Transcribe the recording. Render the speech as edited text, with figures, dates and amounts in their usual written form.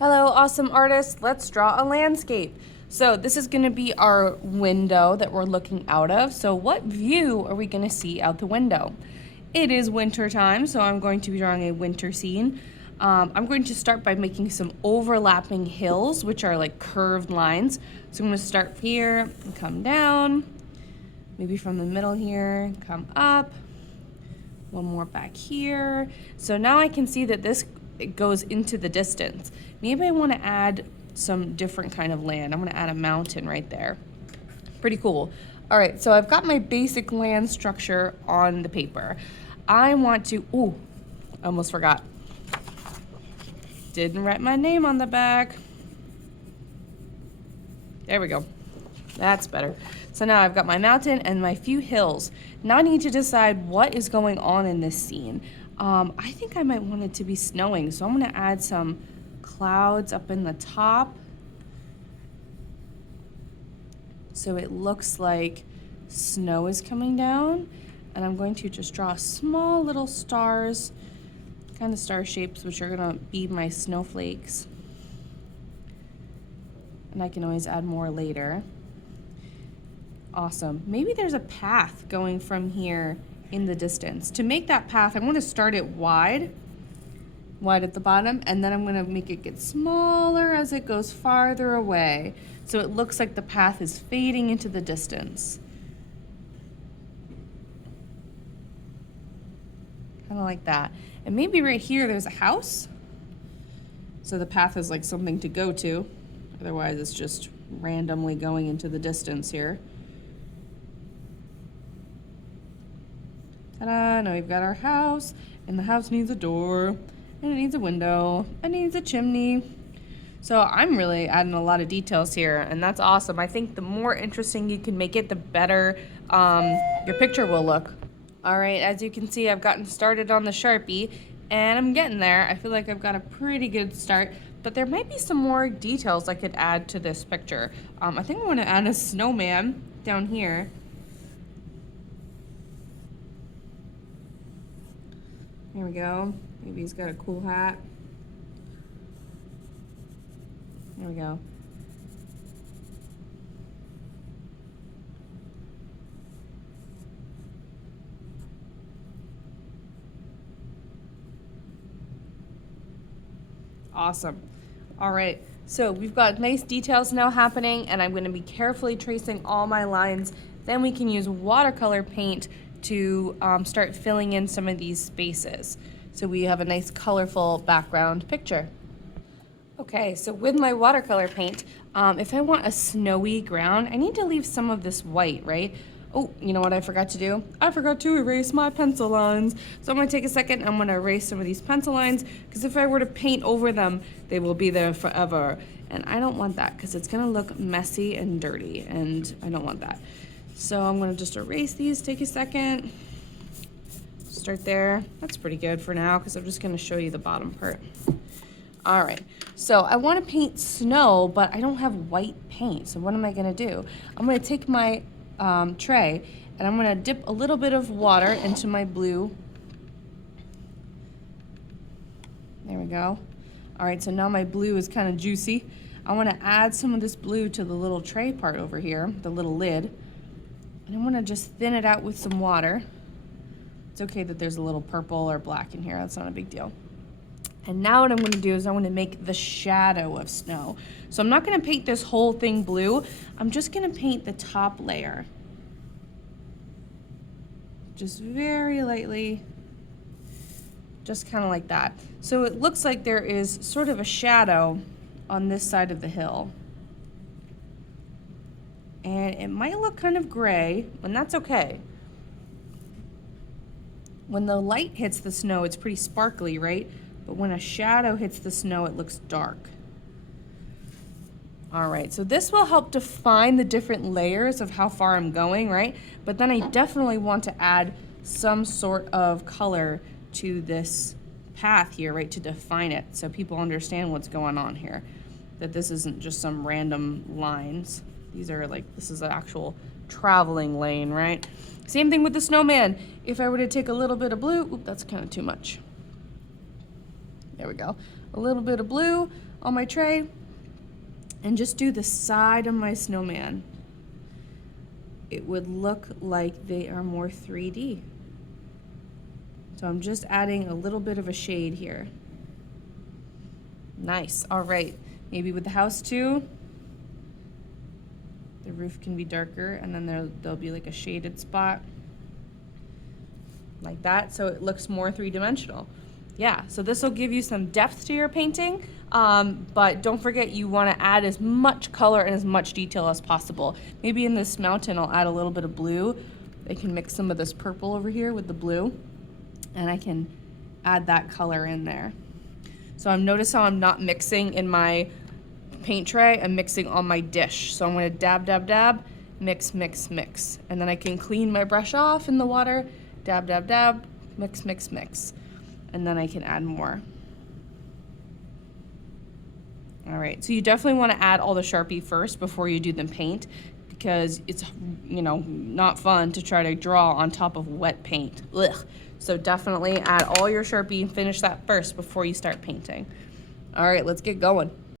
Hello, awesome artists. Let's draw a landscape. So this is going to be our window that we're looking out of. So what view are we going to see out the window? It is winter time, so I'm going to be drawing a winter scene. I'm going to start by making some overlapping hills, which are like curved lines. So I'm going to start here and come down, maybe from the middle here, come up, one more back here. So now I can see that this goes into the distance. Maybe I want to add some different kind of land. I'm going to add a mountain right there. Pretty cool. All right, so I've got my basic land structure on the paper. I want to, ooh, almost forgot. Didn't write my name on the back. There we go. That's better. So now I've got my mountain and my few hills. Now I need to decide what is going on in this scene. I think I might want it to be snowing, so I'm going to add some clouds up in the top. So it looks like snow is coming down. And I'm going to just draw small little stars, kind of star shapes, which are going to be my snowflakes. And I can always add more later. Awesome. Maybe there's a path going from here in the distance. To make that path, I'm going to start it wide at the bottom, and then I'm going to make it get smaller as it goes farther away. So it looks like the path is fading into the distance. Kind of like that. And maybe right here there's a house. So the path is like something to go to. Otherwise it's just randomly going into the distance here. Ta-da! Now we've got our house, and the house needs a door, and it needs a window, and it needs a chimney. So I'm really adding a lot of details here, and that's awesome. I think the more interesting you can make it, the better your picture will look. All right, as you can see, I've gotten started on the Sharpie, and I'm getting there. I feel like I've got a pretty good start, but there might be some more details I could add to this picture. I think I want to add a snowman down here. Here we go. Maybe he's got a cool hat. There we go. Awesome. All right, so we've got nice details now happening, and I'm going to be carefully tracing all my lines. Then we can use watercolor paint to start filling in some of these spaces. So we have a nice colorful background picture. Okay, so with my watercolor paint, if I want a snowy ground, I need to leave some of this white, right? Oh, you know what I forgot to do? I forgot to erase my pencil lines. So I'm gonna take a second, I'm gonna erase some of these pencil lines, because if I were to paint over them, they will be there forever. And I don't want that, because it's gonna look messy and dirty, and I don't want that. So I'm gonna just erase these, take a second. Start there. That's pretty good for now, because I'm just gonna show you the bottom part. All right, so I wanna paint snow, but I don't have white paint, so what am I gonna do? I'm gonna take my tray, and I'm gonna dip a little bit of water into my blue. There we go. All right, so now my blue is kind of juicy. I wanna add some of this blue to the little tray part over here, the little lid. And I wanna just thin it out with some water. It's okay that there's a little purple or black in here, that's not a big deal. And now what I'm gonna do is I wanna make the shadow of snow. So I'm not gonna paint this whole thing blue, I'm just gonna paint the top layer. Just very lightly, just kinda like that. So it looks like there is sort of a shadow on this side of the hill. And it might look kind of gray, and that's okay. When the light hits the snow, it's pretty sparkly, right? But when a shadow hits the snow, it looks dark. All right, so this will help define the different layers of how far I'm going, right? But then I definitely want to add some sort of color to this path here, right, to define it so people understand what's going on here. That this isn't just some random lines. These are like, this is an actual traveling lane, right? Same thing with the snowman. If I were to take a little bit of blue, oop, that's kind of too much. There we go. A little bit of blue, on my tray and just do the side of my snowman, it would look like they are more 3D. So I'm just adding a little bit of a shade here. Nice. All right. Maybe with the house too. The roof can be darker, and then there'll be like a shaded spot like that, so it looks more three-dimensional. Yeah, so this will give you some depth to your painting, but don't forget you want to add as much color and as much detail as possible. Maybe in this mountain I'll add a little bit of blue. I can mix some of this purple over here with the blue, and I can add that color in there. So notice how I'm not mixing in my paint tray, I'm mixing on my dish. So I'm going to dab, dab, dab, mix, mix, mix. And then I can clean my brush off in the water, dab, dab, dab, mix, mix, mix. And then I can add more. All right, so you definitely want to add all the Sharpie first before you do the paint, because it's, you know, not fun to try to draw on top of wet paint. Ugh. So definitely add all your Sharpie and finish that first before you start painting. All right, let's get going.